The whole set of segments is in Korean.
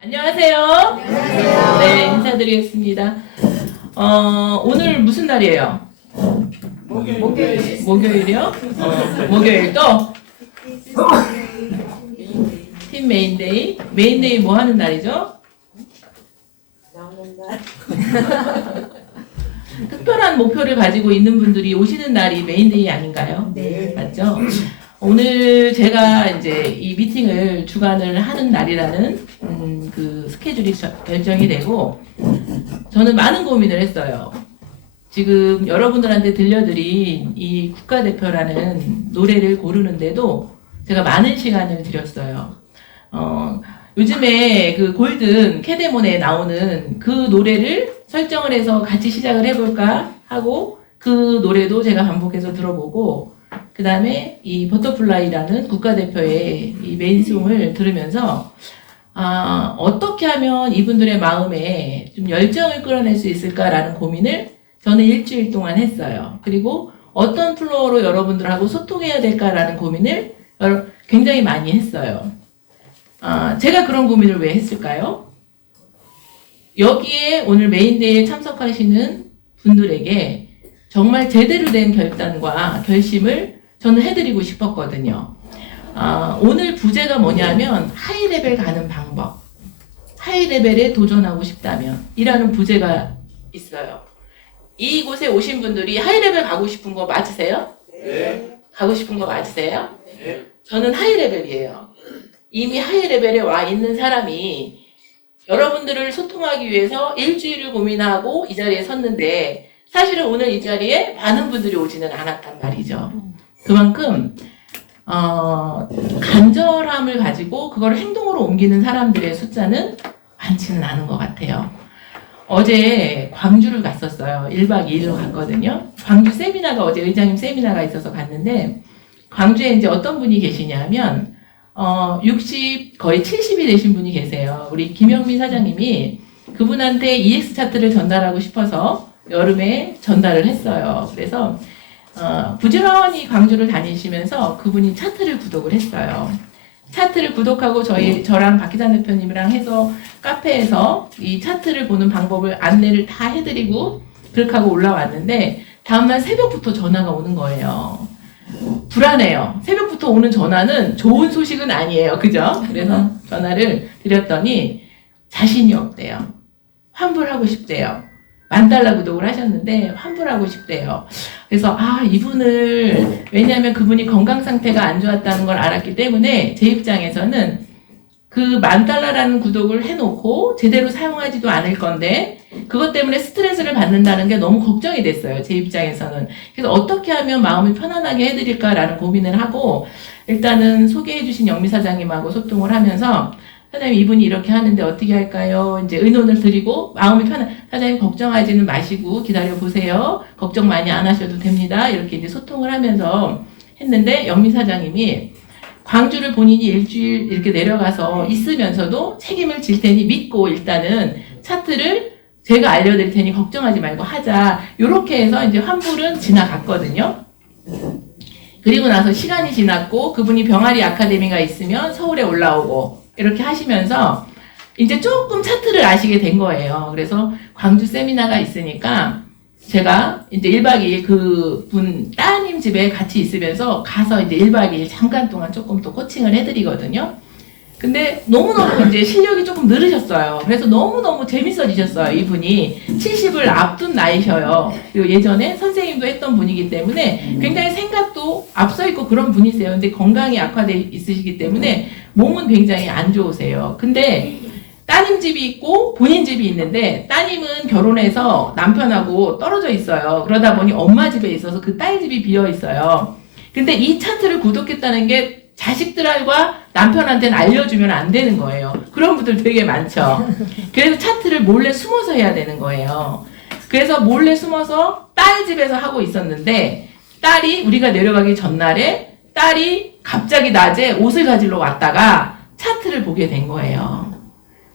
안녕하세요. 안녕하세요. 네, 인사드리겠습니다. 오늘 무슨 날이에요? 목요일이요? 목요일 또? 팀 메인데이. 메인데이 뭐 하는 날이죠? 특별한 목표를 가지고 있는 분들이 오시는 날이 메인데이 아닌가요? 네. 맞죠? 오늘 제가 이제 이 미팅을 주관을 하는 날이라는 그 스케줄이 결정이 되고 저는 많은 고민을 했어요. 지금 여러분들한테 들려드린 이 국가대표라는 노래를 고르는데도 제가 많은 시간을 들였어요. 요즘에 그 골든 캐데몬에 나오는 그 노래를 설정을 해서 같이 시작을 해볼까 하고 그 노래도 제가 반복해서 들어보고 그 다음에 이 버터플라이라는 국가대표의 이 메인송을 들으면서 어떻게 하면 이분들의 마음에 좀 열정을 끌어낼 수 있을까라는 고민을 저는 일주일 동안 했어요. 그리고 어떤 플로어로 여러분들하고 소통해야 될까라는 고민을 굉장히 많이 했어요. 제가 그런 고민을 왜 했을까요? 여기에 오늘 메인데이에 참석하시는 분들에게 정말 제대로 된 결단과 결심을 저는 해드리고 싶었거든요. 오늘 부제가 뭐냐면 하이레벨 가는 방법, 하이레벨에 도전하고 싶다면 이라는 부제가 있어요. 이곳에 오신 분들이 하이레벨 가고 싶은 거 맞으세요? 네. 가고 싶은 거 맞으세요? 네. 저는 하이레벨이에요. 이미 하이레벨에 와 있는 사람이 여러분들을 소통하기 위해서 일주일을 고민하고 이 자리에 섰는데 사실은 오늘 이 자리에 많은 분들이 오지는 않았단 말이죠. 그만큼 간절함을 가지고 그걸 행동으로 옮기는 사람들의 숫자는 많지는 않은 것 같아요. 어제 광주를 갔었어요. 1박 2일로 갔거든요. 광주 세미나가 어제 의장님 세미나가 있어서 갔는데 광주에 이제 어떤 분이 계시냐면 60 거의 70이 되신 분이 계세요. 우리 김영민 사장님이 그분한테 EX 차트를 전달하고 싶어서 여름에 전달을 했어요. 그래서 부지런히 광주를 다니시면서 그분이 차트를 구독을 했어요. 차트를 구독하고 저랑 박기자 대표님이랑 해서 카페에서 이 차트를 보는 방법을 안내를 다 해드리고 그렇게 하고 올라왔는데 다음날 새벽부터 전화가 오는 거예요. 불안해요. 새벽부터 오는 전화는 좋은 소식은 아니에요. 그죠? 그래서 전화를 드렸더니 자신이 없대요. 환불하고 싶대요. $10,000 구독을 하셨는데 환불하고 싶대요. 그래서 이분을 왜냐하면 그분이 건강 상태가 안 좋았다는 걸 알았기 때문에 제 입장에서는 그 $10,000라는 구독을 해놓고 제대로 사용하지도 않을 건데 그것 때문에 스트레스를 받는다는 게 너무 걱정이 됐어요. 제 입장에서는. 그래서 어떻게 하면 마음을 편안하게 해드릴까라는 고민을 하고 일단은 소개해주신 영미 사장님하고 소통을 하면서 사장님 이분이 이렇게 하는데 어떻게 할까요? 이제 의논을 드리고 마음이 사장님 걱정하지는 마시고 기다려보세요. 걱정 많이 안 하셔도 됩니다. 이렇게 이제 소통을 하면서 했는데 영미 사장님이 광주를 본인이 일주일 이렇게 내려가서 있으면서도 책임을 질 테니 믿고 일단은 차트를 제가 알려드릴 테니 걱정하지 말고 하자. 이렇게 해서 이제 환불은 지나갔거든요. 그리고 나서 시간이 지났고 그분이 병아리 아카데미가 있으면 서울에 올라오고 이렇게 하시면서 이제 조금 차트를 아시게 된 거예요. 그래서 광주 세미나가 있으니까 제가 이제 1박 2일 그분 따님 집에 같이 있으면서 가서 이제 1박 2일 잠깐 동안 조금 또 코칭을 해드리거든요. 근데 너무너무 이제 실력이 조금 늘으셨어요. 그래서 너무너무 재밌어지셨어요. 이분이 70을 앞둔 나이셔요. 그리고 예전에 선생님도 했던 분이기 때문에 굉장히 생각도 앞서 있고 그런 분이세요. 근데 건강이 악화돼 있으시기 때문에 몸은 굉장히 안 좋으세요. 근데 따님 집이 있고 본인 집이 있는데 따님은 결혼해서 남편하고 떨어져 있어요. 그러다 보니 엄마 집에 있어서 그 딸 집이 비어 있어요. 근데 이 차트를 구독했다는 게 자식들과 남편한테는 알려주면 안 되는 거예요. 그런 분들 되게 많죠. 그래서 차트를 몰래 숨어서 해야 되는 거예요. 그래서 몰래 숨어서 딸 집에서 하고 있었는데 딸이 우리가 내려가기 전날에 딸이 갑자기 낮에 옷을 가지러 왔다가 차트를 보게 된 거예요.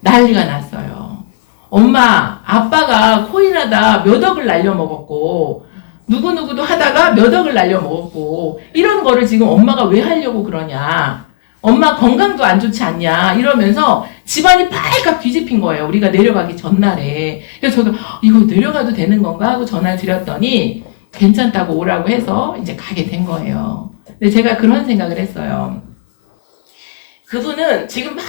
난리가 났어요. 엄마, 아빠가 코인하다 몇 억을 날려먹었고 누구누구도 하다가 몇 억을 날려먹었고 이런 거를 지금 엄마가 왜 하려고 그러냐. 엄마 건강도 안 좋지 않냐 이러면서 집안이 빨갛 뒤집힌 거예요. 우리가 내려가기 전날에. 그래서 저도 이거 내려가도 되는 건가 하고 전화를 드렸더니 괜찮다고 오라고 해서 이제 가게 된 거예요. 근데 제가 그런 생각을 했어요. 그분은 지금 막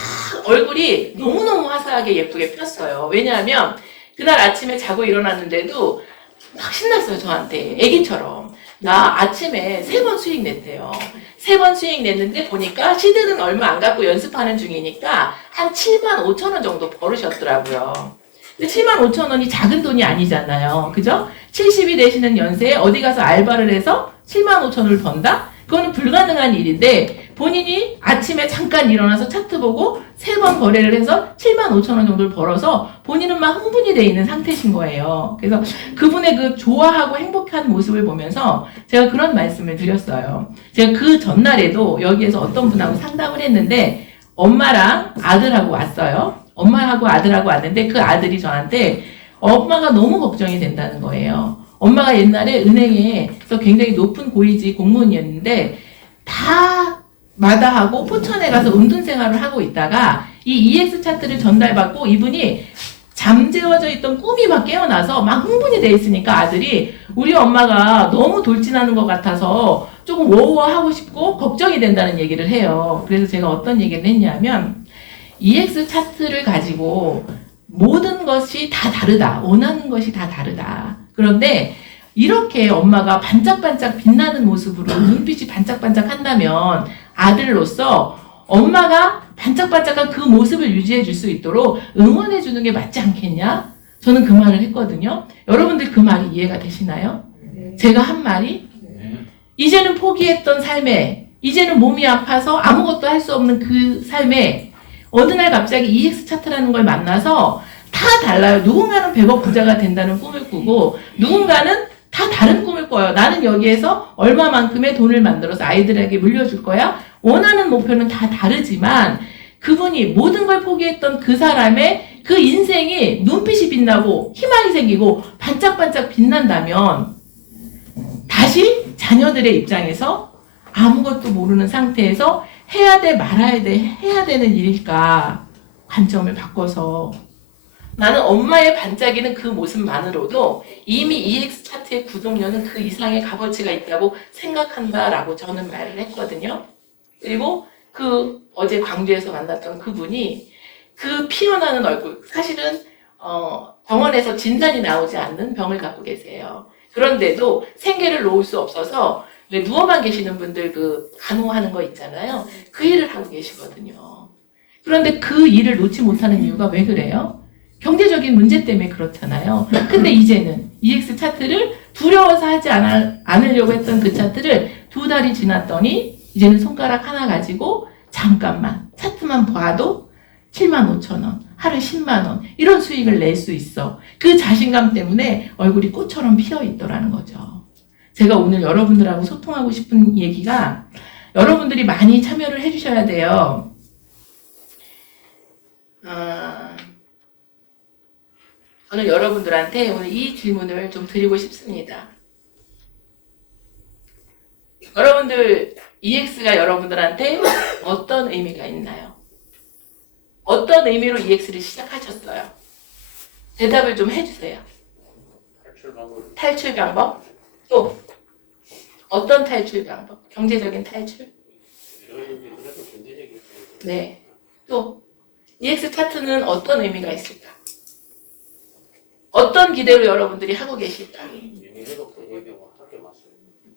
얼굴이 너무너무 화사하게 예쁘게 폈어요. 왜냐하면 그날 아침에 자고 일어났는데도 막 신났어요. 저한테 애기처럼. 나 아침에 3번 수익 냈대요. 3번 수익 냈는데 보니까 시들은 얼마 안 갖고 연습하는 중이니까 한 7만 5천 원 정도 벌으셨더라고요. 근데 7만 5천 원이 작은 돈이 아니잖아요. 그죠? 70이 되시는 연세에 어디 가서 알바를 해서 7만 5천 원을 번다? 그거는 불가능한 일인데 본인이 아침에 잠깐 일어나서 차트 보고 3번 거래를 해서 7만 5천 원 정도를 벌어서 본인은 막 흥분이 돼 있는 상태신 거예요. 그래서 그분의 그 좋아하고 행복한 모습을 보면서 제가 그런 말씀을 드렸어요. 제가 그 전날에도 여기에서 어떤 분하고 상담을 했는데 엄마랑 아들하고 왔어요. 엄마하고 아들하고 왔는데 그 아들이 저한테 엄마가 너무 걱정이 된다는 거예요. 엄마가 옛날에 은행에서 굉장히 높은 고위직 공무원이었는데 다 마다하고 포천에 가서 은둔생활을 하고 있다가 이 EX 차트를 전달받고 이분이 잠재워져 있던 꿈이 막 깨어나서 막 흥분이 돼 있으니까 아들이 우리 엄마가 너무 돌진하는 것 같아서 조금 워워하고 싶고 걱정이 된다는 얘기를 해요. 그래서 제가 어떤 얘기를 했냐면 EX 차트를 가지고 모든 것이 다 다르다. 원하는 것이 다 다르다. 그런데 이렇게 엄마가 반짝반짝 빛나는 모습으로 눈빛이 반짝반짝 한다면 아들로서 엄마가 반짝반짝한 그 모습을 유지해 줄 수 있도록 응원해 주는 게 맞지 않겠냐? 저는 그 말을 했거든요. 여러분들 그 말이 이해가 되시나요? 제가 한 말이 이제는 포기했던 삶에 이제는 몸이 아파서 아무것도 할 수 없는 그 삶에 어느 날 갑자기 EX 차트라는 걸 만나서 다 달라요. 누군가는 100억 부자가 된다는 꿈을 꾸고 누군가는 다 다른 꿈을 꿔요. 나는 여기에서 얼마만큼의 돈을 만들어서 아이들에게 물려줄 거야. 원하는 목표는 다 다르지만 그분이 모든 걸 포기했던 그 사람의 그 인생이 눈빛이 빛나고 희망이 생기고 반짝반짝 빛난다면 다시 자녀들의 입장에서 아무것도 모르는 상태에서 해야 돼 말아야 돼 해야 되는 일일까 관점을 바꿔서 나는 엄마의 반짝이는 그 모습만으로도 이미 EX 차트의 구독료는 그 이상의 값어치가 있다고 생각한다라고 저는 말을 했거든요. 그리고 그 어제 광주에서 만났던 그분이 그 피어나는 얼굴 사실은 병원에서 진단이 나오지 않는 병을 갖고 계세요. 그런데도 생계를 놓을 수 없어서 왜 누워만 계시는 분들 그 간호하는 거 있잖아요. 그 일을 하고 계시거든요. 그런데 그 일을 놓지 못하는 이유가 왜 그래요? 경제적인 문제 때문에 그렇잖아요. 근데 이제는 EX 차트를 두려워서 하지 않으려고 했던 그 차트를 2달이 지났더니 이제는 손가락 하나 가지고 잠깐만 차트만 봐도 7만 5천 원, 하루에 10만 원 이런 수익을 낼 수 있어. 그 자신감 때문에 얼굴이 꽃처럼 피어 있더라는 거죠. 제가 오늘 여러분들하고 소통하고 싶은 얘기가 여러분들이 많이 참여를 해주셔야 돼요. 저는 여러분들한테 오늘 이 질문을 좀 드리고 싶습니다. 여러분들 EX가 여러분들한테 어떤 의미가 있나요? 어떤 의미로 EX를 시작하셨어요? 대답을 좀 해주세요. 탈출 방법? 또 어떤 탈출 방법? 경제적인 탈출? 네. 또 EX 차트는 어떤 의미가 있을까? 어떤 기대로 여러분들이 하고 계실까?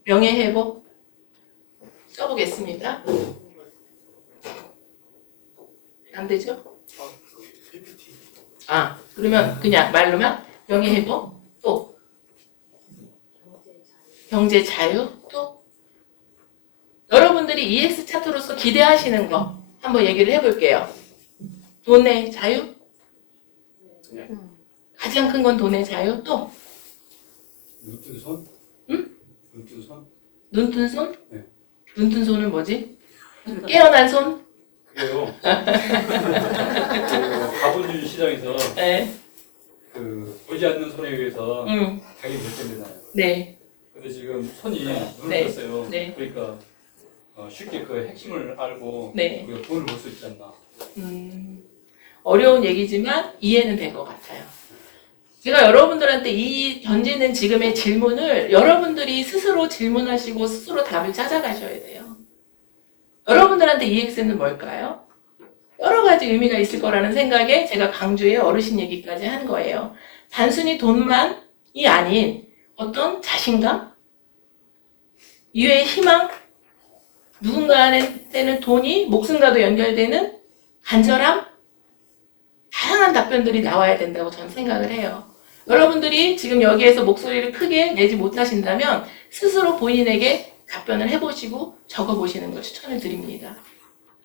명예회복? 써보겠습니다. 안 되죠? 그러면 그냥 말로만 명예회복? 또 경제 자유? 또 여러분들이 EX 차트로서 기대하시는 거 한번 얘기를 해볼게요. 돈의 자유? 가장 큰 건 돈의 자유? 또? 눈뜬 손? 응? 눈뜬 손? 눈뜬 손? 네. 눈뜬 손은 뭐지? 깨어난 손? 그래요. 그 자본주의 시장에서 네. 그 보이지 않는 손에 의해서 가격이 결정되잖아요. 네. 근데 지금 손이 눈을 네. 떴어요. 네. 그러니까 쉽게 그 핵심을 알고 네. 우리가 돈을 벌 수 있지 않나. 어려운 얘기지만 이해는 된 것 같아요. 제가 여러분들한테 이 던지는 지금의 질문을 여러분들이 스스로 질문하시고 스스로 답을 찾아가셔야 돼요. 여러분들한테 EX는 뭘까요? 여러 가지 의미가 있을 거라는 생각에 제가 강주의 어르신 얘기까지 한 거예요. 단순히 돈만이 아닌 어떤 자신감, 이외의 희망, 누군가한테는 돈이 목숨과도 연결되는 간절함, 다양한 답변들이 나와야 된다고 저는 생각을 해요. 여러분들이 지금 여기에서 목소리를 크게 내지 못하신다면 스스로 본인에게 답변을 해보시고 적어보시는 걸 추천을 드립니다.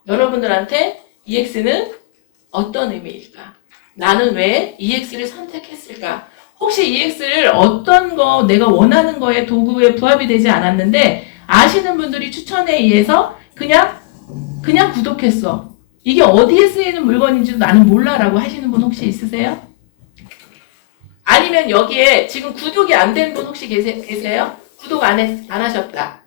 여러분들한테 EX는 어떤 의미일까? 나는 왜 EX를 선택했을까? 혹시 EX를 어떤 거 내가 원하는 거에 도구에 부합이 되지 않았는데 아시는 분들이 추천에 의해서 그냥 구독했어. 이게 어디에 쓰이는 물건인지도 나는 몰라라고 하시는 분 혹시 있으세요? 아니면 여기에 지금 구독이 안 된 분 혹시 계세요? 구독 안 하셨다.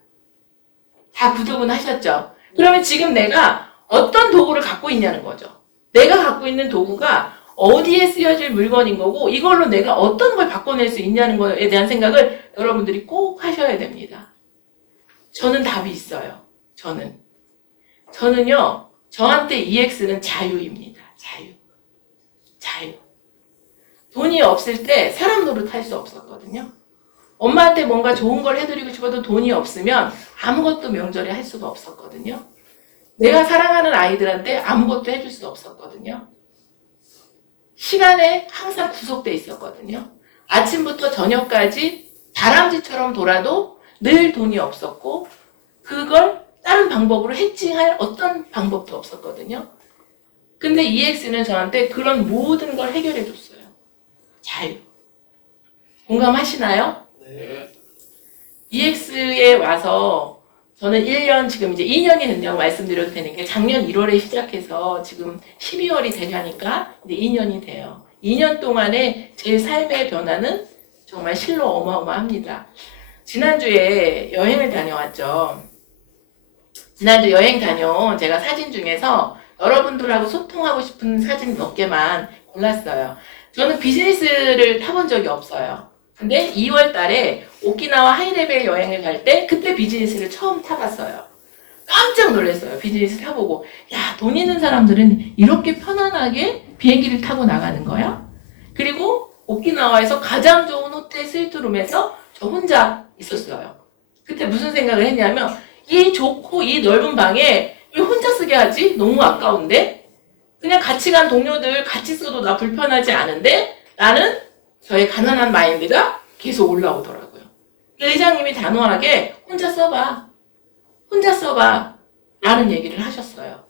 다 구독은 하셨죠? 그러면 지금 내가 어떤 도구를 갖고 있냐는 거죠. 내가 갖고 있는 도구가 어디에 쓰여질 물건인 거고 이걸로 내가 어떤 걸 바꿔낼 수 있냐는 거에 대한 생각을 여러분들이 꼭 하셔야 됩니다. 저는 답이 있어요. 저는요. 저한테 EX는 자유입니다. 자유. 돈이 없을 때 사람 노릇할 수 없었거든요. 엄마한테 뭔가 좋은 걸 해드리고 싶어도 돈이 없으면 아무것도 명절에 할 수가 없었거든요. 내가 사랑하는 아이들한테 아무것도 해줄 수 없었거든요. 시간에 항상 구속돼 있었거든요. 아침부터 저녁까지 다람쥐처럼 돌아도 늘 돈이 없었고 그걸 다른 방법으로 해칭할 어떤 방법도 없었거든요. 근데 EX는 저한테 그런 모든 걸 해결해 줬어요. 자유. 공감하시나요? 네. EX에 와서 저는 1년, 지금 이제 2년이 된다고 말씀드려도 되는 게 작년 1월에 시작해서 지금 12월이 되려니까 이제 2년이 돼요. 2년 동안에 제 삶의 변화는 정말 실로 어마어마합니다. 지난주에 여행을 다녀왔죠. 지난주 여행 다녀온 제가 사진 중에서 여러분들하고 소통하고 싶은 사진 몇 개만 골랐어요. 저는 비즈니스를 타본 적이 없어요. 근데 2월 달에 오키나와 하이레벨 여행을 갈 때 그때 비즈니스를 처음 타봤어요. 깜짝 놀랐어요. 비즈니스 타보고. 야, 돈 있는 사람들은 이렇게 편안하게 비행기를 타고 나가는 거야? 그리고 오키나와에서 가장 좋은 호텔 스위트룸에서 저 혼자 있었어요. 그때 무슨 생각을 했냐면 이 좋고 이 넓은 방에 왜 혼자 쓰게 하지? 너무 아까운데? 그냥 같이 간 동료들 같이 써도 나 불편하지 않은데 나는 저의 가난한 마인드가 계속 올라오더라고요. 의장님이 단호하게 혼자 써봐 라는 얘기를 하셨어요.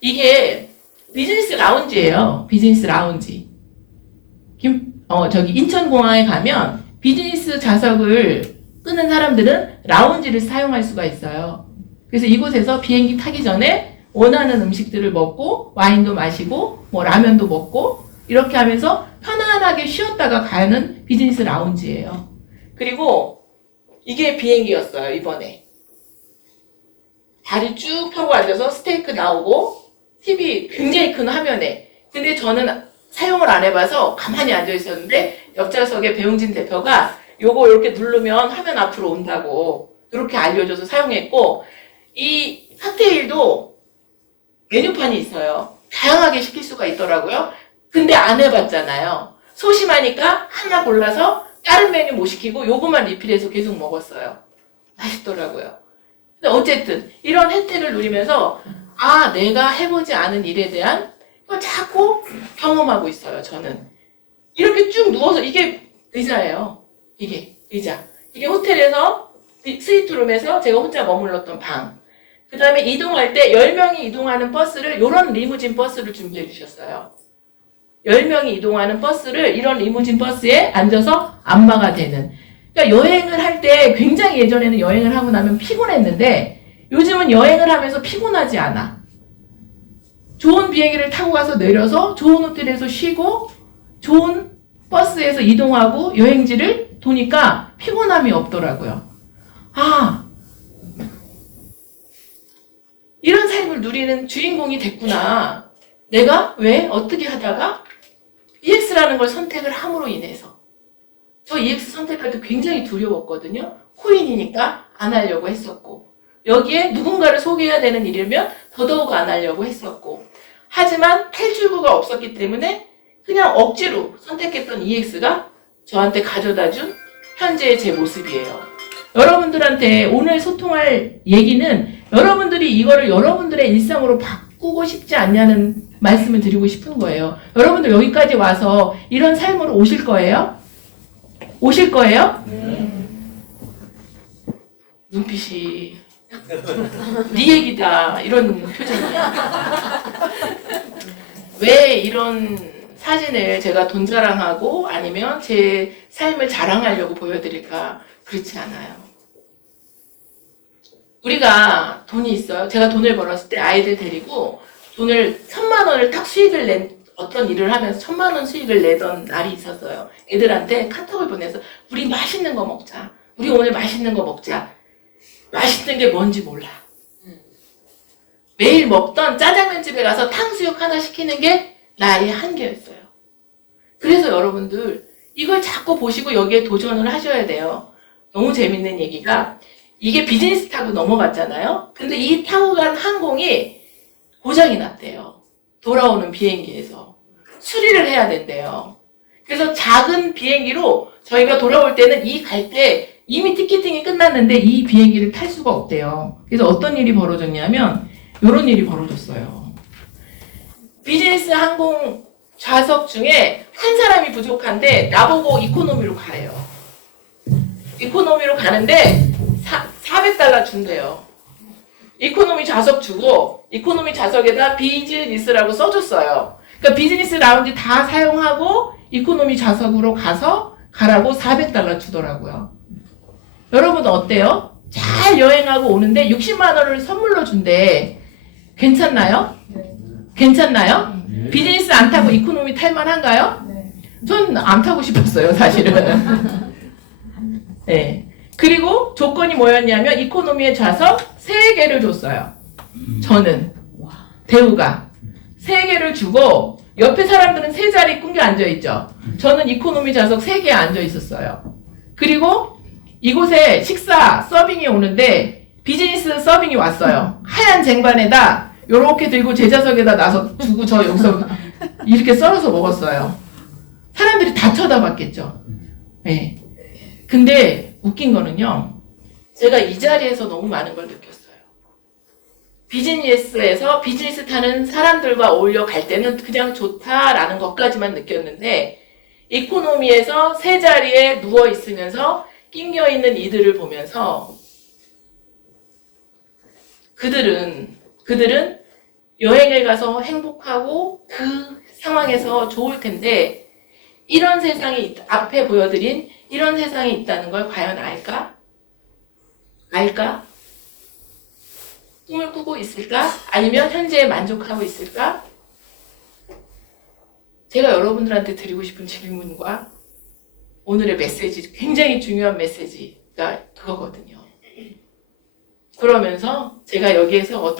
이게 비즈니스 라운지예요. 비즈니스 라운지. 저기 인천공항에 가면 비즈니스 좌석을 끄는 사람들은 라운지를 사용할 수가 있어요. 그래서 이곳에서 비행기 타기 전에 원하는 음식들을 먹고 와인도 마시고 뭐 라면도 먹고 이렇게 하면서 편안하게 쉬었다가 가는 비즈니스 라운지예요. 그리고 이게 비행기였어요. 이번에 다리 쭉 펴고 앉아서 스테이크 나오고 TV 굉장히 큰 화면에. 근데 저는 사용을 안 해봐서 가만히 앉아 있었는데 옆좌석에 배용진 대표가 요거 이렇게 누르면 화면 앞으로 온다고 이렇게 알려줘서 사용했고 이 칵테일도 메뉴판이 있어요. 다양하게 시킬 수가 있더라고요. 근데 안 해봤잖아요. 소심하니까 하나 골라서 다른 메뉴 못 시키고 요거만 리필해서 계속 먹었어요. 맛있더라고요. 근데 어쨌든 이런 혜택을 누리면서 아, 내가 해보지 않은 일에 대한 걸 자꾸 경험하고 있어요. 저는 이렇게 쭉 누워서 이게 의자예요. 이게 의자. 이게 호텔에서 스위트룸에서 제가 혼자 머물렀던 방. 그 다음에 이동할 때 10명이 이동하는 버스를 이런 리무진 버스를 준비해 주셨어요. 10명이 이동하는 버스를 이런 리무진 버스에 앉아서 안마가 되는. 그러니까 여행을 할 때 굉장히 예전에는 여행을 하고 나면 피곤했는데 요즘은 여행을 하면서 피곤하지 않아. 좋은 비행기를 타고 가서 내려서 좋은 호텔에서 쉬고 좋은 버스에서 이동하고 여행지를 도니까 피곤함이 없더라고요. 아, 누리는 주인공이 됐구나. 내가 왜 어떻게 하다가 EX라는 걸 선택을 함으로 인해서 저 EX 선택할 때 굉장히 두려웠거든요. 코인이니까 안 하려고 했었고 여기에 누군가를 소개해야 되는 일이면 더더욱 안 하려고 했었고 하지만 탈출구가 없었기 때문에 그냥 억지로 선택했던 EX가 저한테 가져다준 현재의 제 모습이에요. 여러분들한테 오늘 소통할 얘기는 여러분들이 이거를 여러분들의 일상으로 바꾸고 싶지 않냐는 말씀을 드리고 싶은 거예요. 여러분들 여기까지 와서 이런 삶으로 오실 거예요? 오실 거예요? 눈빛이 네 얘기다 이런 표정이야. 왜 이런 사진을 제가 돈 자랑하고 아니면 제 삶을 자랑하려고 보여드릴까? 그렇지 않아요. 우리가 돈이 있어요. 제가 돈을 벌었을 때 아이들 데리고 돈을 1,000만 원을 딱 수익을 낸 어떤 일을 하면서 1,000만 원 수익을 내던 날이 있었어요. 애들한테 카톡을 보내서 우리 맛있는 거 먹자. 우리 오늘 맛있는 거 먹자. 맛있는 게 뭔지 몰라. 매일 먹던 짜장면 집에 가서 탕수육 하나 시키는 게 나의 한계였어요. 그래서 여러분들 이걸 자꾸 보시고 여기에 도전을 하셔야 돼요. 너무 재밌는 얘기가 이게 비즈니스 타고 넘어갔잖아요. 근데 이 타고 간 항공이 고장이 났대요. 돌아오는 비행기에서. 수리를 해야 된대요. 그래서 작은 비행기로 저희가 돌아올 때는 이 갈 때 이미 티켓팅이 끝났는데 이 비행기를 탈 수가 없대요. 그래서 어떤 일이 벌어졌냐면 이런 일이 벌어졌어요. 비즈니스 항공 좌석 중에 한 사람이 부족한데 나보고 이코노미로 가래요. 이코노미로 가는데 400달러 준대요. 이코노미 좌석 주고 이코노미 좌석에다 비즈니스라고 써줬어요. 그러니까 비즈니스 라운지 다 사용하고 이코노미 좌석으로 가라고 400달러 주더라고요. 여러분 어때요? 잘 여행하고 오는데 60만 원을 선물로 준대. 괜찮나요? 네. 괜찮나요? 네. 비즈니스 안 타고 이코노미 탈만한가요? 네. 전 안 타고 싶었어요, 사실은. 네. 그리고 조건이 뭐였냐면 이코노미의 좌석 3개를 줬어요. 저는 대우가 3개를 주고 옆에 사람들은 3자리 꿍게 앉아있죠. 저는 이코노미 좌석 3개에 앉아있었어요. 그리고 이곳에 식사 서빙이 오는데 비즈니스 서빙이 왔어요. 하얀 쟁반에다 요렇게 들고 제 좌석에다 놔서 두고 저 여기서 이렇게 썰어서 먹었어요. 사람들이 다 쳐다봤겠죠. 네. 근데 웃긴 거는요. 제가 이 자리에서 너무 많은 걸 느꼈어요. 비즈니스에서 비즈니스 타는 사람들과 어울려 갈 때는 그냥 좋다라는 것까지만 느꼈는데 이코노미에서 3자리에 누워 있으면서 낑겨 있는 이들을 보면서 그들은 여행을 가서 행복하고 그 상황에서 좋을 텐데 이런 세상이 앞에 보여드린 이런 세상이 있다는 걸 과연 알까? 알까? 꿈을 꾸고 있을까? 아니면 현재에 만족하고 있을까? 제가 여러분들한테 드리고 싶은 질문과 오늘의 메시지, 굉장히 중요한 메시지가 그거거든요. 그러면서 제가 여기에서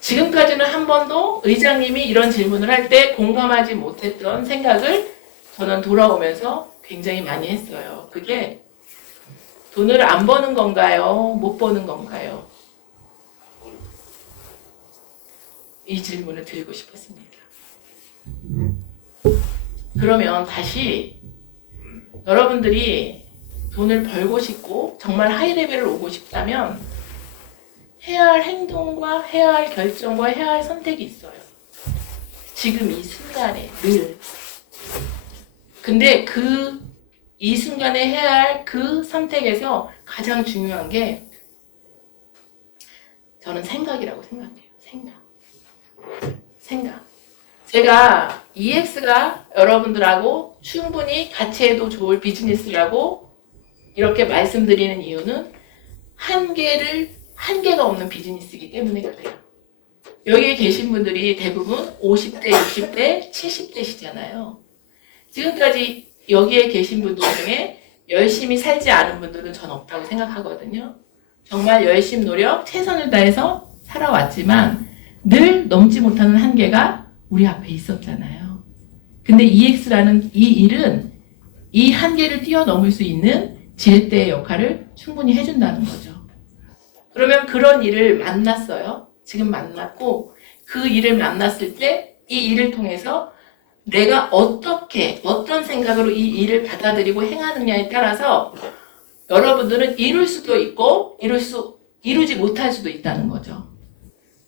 지금까지는 한 번도 의장님이 이런 질문을 할 때 공감하지 못했던 생각을 저는 돌아오면서 굉장히 많이 했어요. 그게 돈을 안 버는 건가요? 못 버는 건가요? 이 질문을 드리고 싶었습니다. 그러면 다시 여러분들이 돈을 벌고 싶고 정말 하이레벨을 오고 싶다면 해야 할 행동과 해야 할 결정과 해야 할 선택이 있어요. 지금 이 순간에 늘. 근데 이 순간에 해야 할 그 선택에서 가장 중요한 게 저는 생각이라고 생각해요. 생각. 제가 EX가 여러분들하고 충분히 같이 해도 좋을 비즈니스라고 이렇게 말씀드리는 이유는 한계가 없는 비즈니스이기 때문에 그래요. 여기에 계신 분들이 대부분 50대, 60대, 70대시잖아요. 지금까지 여기에 계신 분들 중에 열심히 살지 않은 분들은 전 없다고 생각하거든요. 정말 열심 노력, 최선을 다해서 살아왔지만 늘 넘지 못하는 한계가 우리 앞에 있었잖아요. 근데 EX라는 이 일은 이 한계를 뛰어넘을 수 있는 지렛대의 역할을 충분히 해준다는 거죠. 그러면 그런 일을 만났어요. 지금 만났고 그 일을 만났을 때 이 일을 통해서 내가 어떻게 어떤 생각으로 이 일을 받아들이고 행하느냐에 따라서 여러분들은 이룰 수도 있고 이루지 못할 수도 있다는 거죠.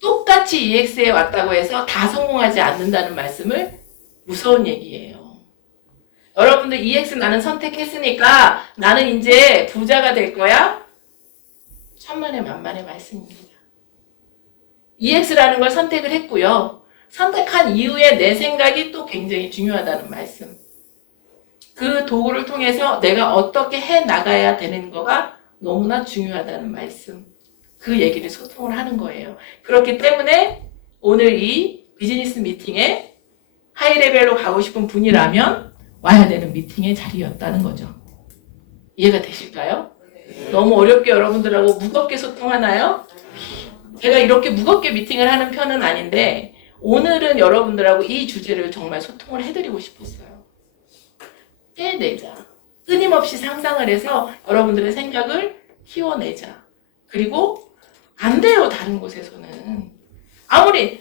똑같이 EX에 왔다고 해서 다 성공하지 않는다는 말씀을 무서운 얘기예요. 여러분들 EX 나는 선택했으니까 나는 이제 부자가 될 거야? 천만의 만만의 말씀입니다. EX라는 걸 선택을 했고요. 선택한 이후에 내 생각이 또 굉장히 중요하다는 말씀. 그 도구를 통해서 내가 어떻게 해 나가야 되는 거가 너무나 중요하다는 말씀. 그 얘기를 소통을 하는 거예요. 그렇기 때문에 오늘 이 비즈니스 미팅에 하이레벨로 가고 싶은 분이라면 와야 되는 미팅의 자리였다는 거죠. 이해가 되실까요? 너무 어렵게 여러분들하고 무겁게 소통하나요? 제가 이렇게 무겁게 미팅을 하는 편은 아닌데 오늘은 여러분들하고 이 주제를 정말 소통을 해드리고 싶었어요. 깨내자. 끊임없이 상상을 해서 여러분들의 생각을 키워내자. 그리고 안 돼요, 다른 곳에서는.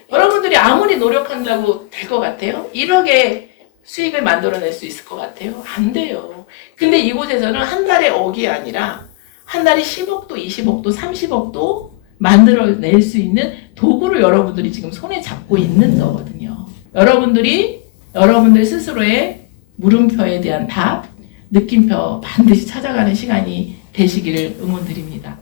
여러분들이 아무리 노력한다고 될 것 같아요? 1억의 수익을 만들어낼 수 있을 것 같아요? 안 돼요. 근데 이곳에서는 한 달에 억이 아니라 한 달에 10억도, 20억도, 30억도 만들어낼 수 있는 도구를 여러분들이 지금 손에 잡고 있는 거거든요. 여러분들 스스로의 물음표에 대한 답, 느낌표 반드시 찾아가는 시간이 되시기를 응원드립니다.